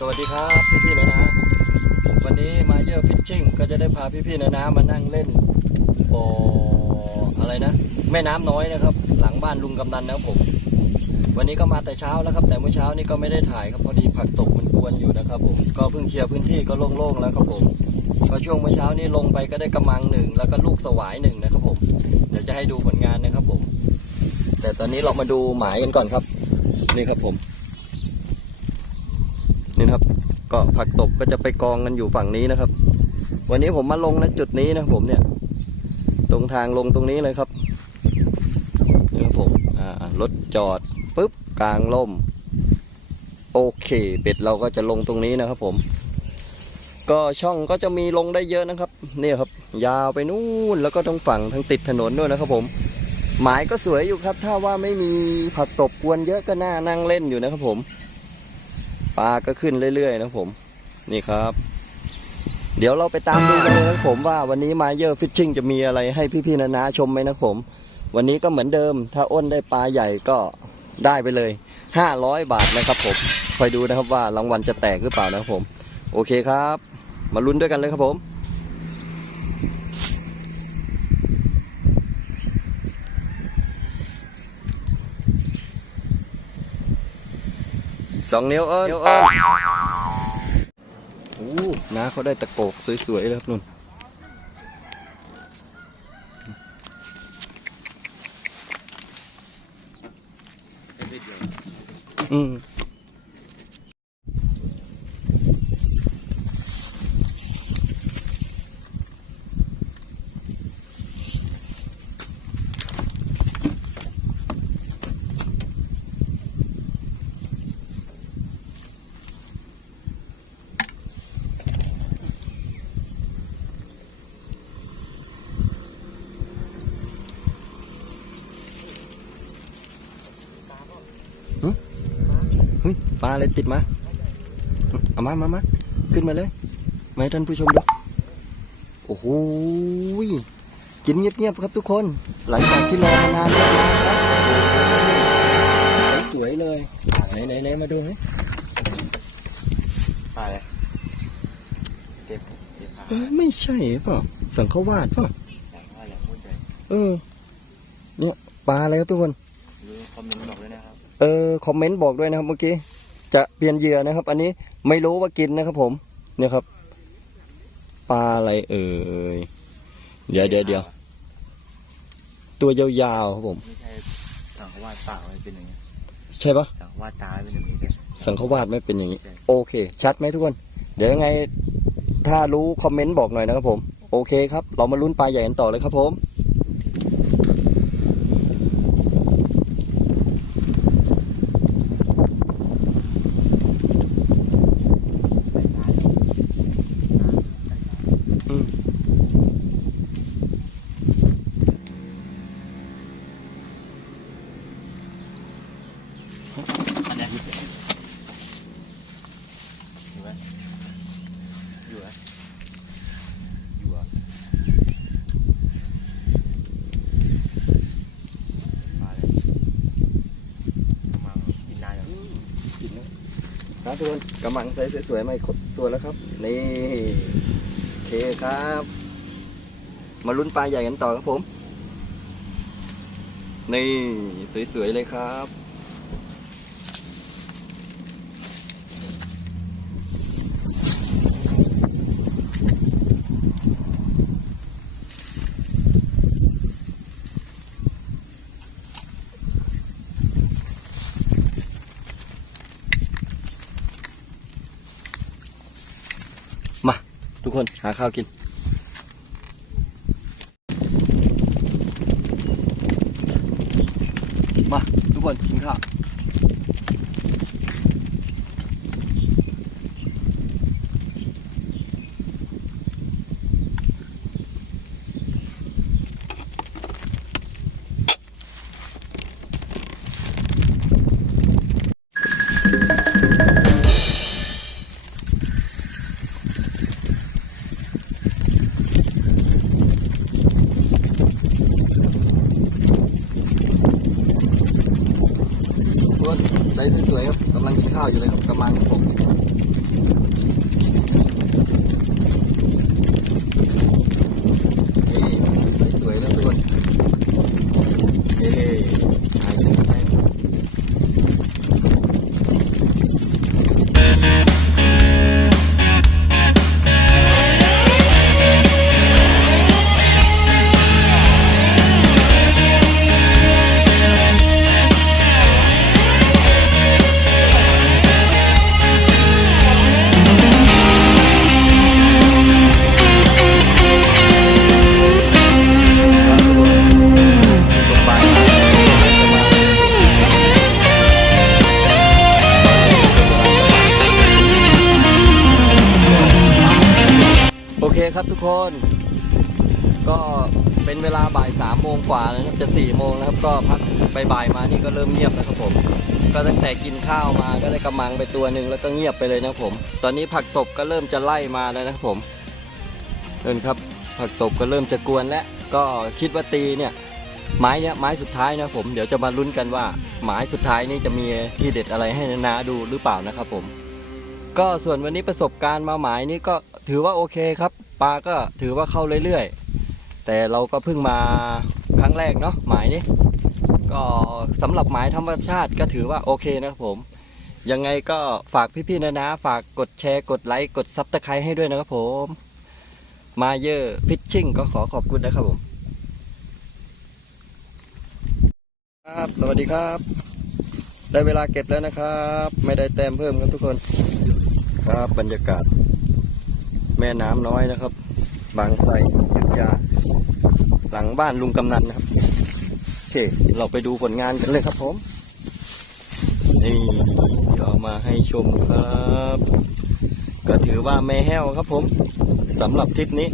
สวัสดีครับพี่ๆนะนะวันนี้มาเยอะฟิชชิ่งก็จะได้พาพี่ๆนะนะมานั่งเล่นบ่ออะไรนะ แม่น้ำน้อยนะครับ หลังบ้านลุงกำนันนะครับผม วันนี้ก็มาแต่เช้าแล้วครับ แต่เมื่อเช้านี้ก็ไม่ได้ถ่ายครับพอดีผักตกมันกวนอยู่นะครับผมก็เพิ่งเคลียร์พื้นที่ก็โล่งๆแล้วครับผมก็ช่วงเมื่อเช้านี้ลงไปก็ได้กระมังหนึ่งแล้วก็ลูกสวายหนึ่งนะครับผมเดี๋ยวจะให้ดูผลงานนะครับผม แต่ตอนนี้เรามาดูหมายกันก่อนครับ นี่ครับผม นะครับ ก็ผักตบก็จะไปกองกันอยู่ฝั่งนี้นะครับ วันนี้ผมมาลงณจุดนี้นะผมเนี่ย ตรงทางลงตรงนี้เลยครับนี่ครับผมรถจอดปุ๊บกลางล่ม โอเคเบ็ดเราก็จะลงตรงนี้นะครับผมก็ช่องก็จะมีลงได้เยอะนะครับ เนี่ยครับ ยาวไปนู่นแล้วก็ตรงฝั่งทางติดถนนด้วยนะครับ ผม หมายก็สวยอยู่ครับ ถ้าว่าไม่มีผักตบกวนเยอะก็น่านั่งเล่นอยู่นะครับผม ปลาก็ขึ้นเรื่อยๆนะผม นี่ครับ เดี๋ยวเราไปตามดูกันเลยนะผมว่าวันนี้มาเยอร์ฟิชชิ่งจะมีอะไรให้พี่ๆนานาชมไหมนะผม วันนี้ก็เหมือนเดิม ถ้าอ้นได้ปลาใหญ่ก็ได้ไปเลย 500 บาทนะครับผมคอยดูนะครับว่ารางวัลจะแตกหรือเปล่านะครับผม โอเคครับ มาลุ้นด้วยกันเลยครับผม สองนิ้วเอิญโอ้น้าเขาได้ตะโกกสวยๆเลยครับนุ่นอืม ฮ้ยปลาอะไรติดมาเอามามามาขึ้นมาเลยมาให้ท่านผู้ชมดูโอ้โหยกินเงียบๆครับทุกคน หลังจากที่รอมานานแล้วนะครับสวยๆเลยไหนไหนไหนมาดูไหมปลาอะไรเจ็บเจ็บขาเอ้ยไม่ใช่เปล่าสังขวาดเปล่าแต่ว่าอย่าพูดเลยเออ เนี่ยปลาอะไรครับทุกคนดู คอมเมนต์บอกด้วยนะครับ เออคอมเมนต์บอกด้วยนะครับเมื่อกี้ จะเปลี่ยนเหยื่อนะครับ อันนี้ไม่รู้ว่ากินนะครับ ผม เนี่ยครับ ปลาอะไรเอ่ย เดี๋ยวเดี๋ยวเดี๋ยวตัวยาวๆครับผม ไม่ใช่สังขวาดปากมันเป็นอย่างนี้ใช่ปะสังขวาดตาเป็นอย่างนี้เลยสังขวาดไม่เป็นอย่างนี้ใช่โอเค ชัดไหมทุกคน เดี๋ยวยังไง ถ้ารู้คอมเมนต์บอกหน่อยนะครับผม โอเคครับ เรามาลุ้นปลาใหญ่กันต่อเลยครับผม อืม อันนี้ยอยู่ไหมอยู่ไหมอยู่อะมาเลยมากินนานอย่างกินนะครับทุกคนกำมังใส่สวยๆมาอีกตัวแล้วครับ นี่โอเคครับ มาลุ้นปลาใหญ่กันต่อครับผม นี่ สวยๆเลยครับ มา ทุกคนหาข้าวกิน มา ทุกคนกินข้าว สสวยๆครับกำลังกินข้าวอยู่เลยครับกำลังผม คครับทุกคน ก็เป็นเวลาบ่ายสามโมงกว่าแล้วนะครับจะสี่โมงแล้วครับก็พักบ่ายมานี่ก็เริ่มเงียบแล้วครับผม ก็ตั้งแต่กินข้าวมาก็ได้กำมังไปตัวหนึ่งแล้วก็เงียบไปเลยนะครับผม ตอนนี้ผักตบก็เริ่มจะไล่มาแล้วนะครับผมเดินครับผักตบก็เริ่มจะกวนแล้วก็คิดว่าตีเนี่ยไม้เนี่ยไม้สุดท้ายนะผมเดี๋ยวจะมาลุ้นกันว่าไม้สุดท้ายนี่จะมีทีเด็ดอะไรให้นานาดูหรือเปล่านะครับผม ก็ส่วนวันนี้ประสบการณ์มาหมายนี่ก็ถือว่าโอเคครับ ปลาก็ถือว่าเข้าเรื่อยๆ แต่เราก็เพิ่งมาครั้งแรกเนาะหมายนี้ ก็สำหรับหมายธรรมชาติก็ถือว่าโอเคนะครับผม ยังไงก็ฝากพี่ๆนะนะ ฝากกดแชร์กดไลค์กดซับสไครต์ให้ด้วยนะครับผม มาเยอร์ฟิชชิ่งก็ขอขอบคุณนะครับผม ครับสวัสดีครับ ได้เวลาเก็บแล้วนะครับ ไม่ได้แต้มเพิ่มครับทุกคน ครับบรรยากาศ แม่น้ำน้อยนะครับ บางไทรยุทยา หลังบ้านลุงกำนันนะครับ โอเค เราไปดูผลงานกันเลยครับผมนี่เดี๋ยวเอามาให้ชมครับ ก็ถือว่าแม่แห้วครับผมสำหรับทริปนี้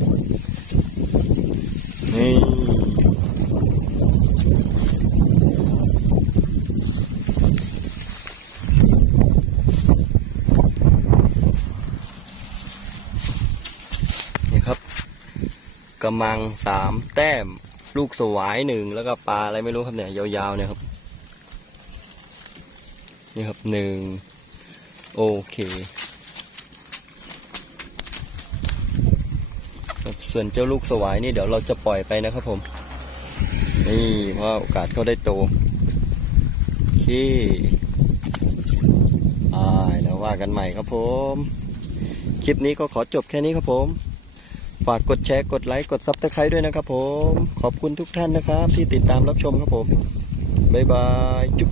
นี่ครับ กำมังสามแต้ม ลูกสวายหนึ่งแล้วก็ปลาอะไรไม่รู้ครับเนี่ยยาวๆเนี่ยครับ นี่ครับหนึ่งโอเคส่วนเจ้าลูกสวายนี่เดี๋ยวเราจะปล่อยไปนะครับผม นี่เพราะว่าโอกาสเขาได้โตโอเคอ่าแล้วว่ากันใหม่ครับผม คลิปนี้ก็ขอจบแค่นี้ครับผม ฝากกดแชร์กดไลค์กดซับสไครต์ด้วยนะครับผม ขอบคุณทุกท่านนะครับ ที่ติดตามรับชมครับผม บ๊ายบายจุ๊บ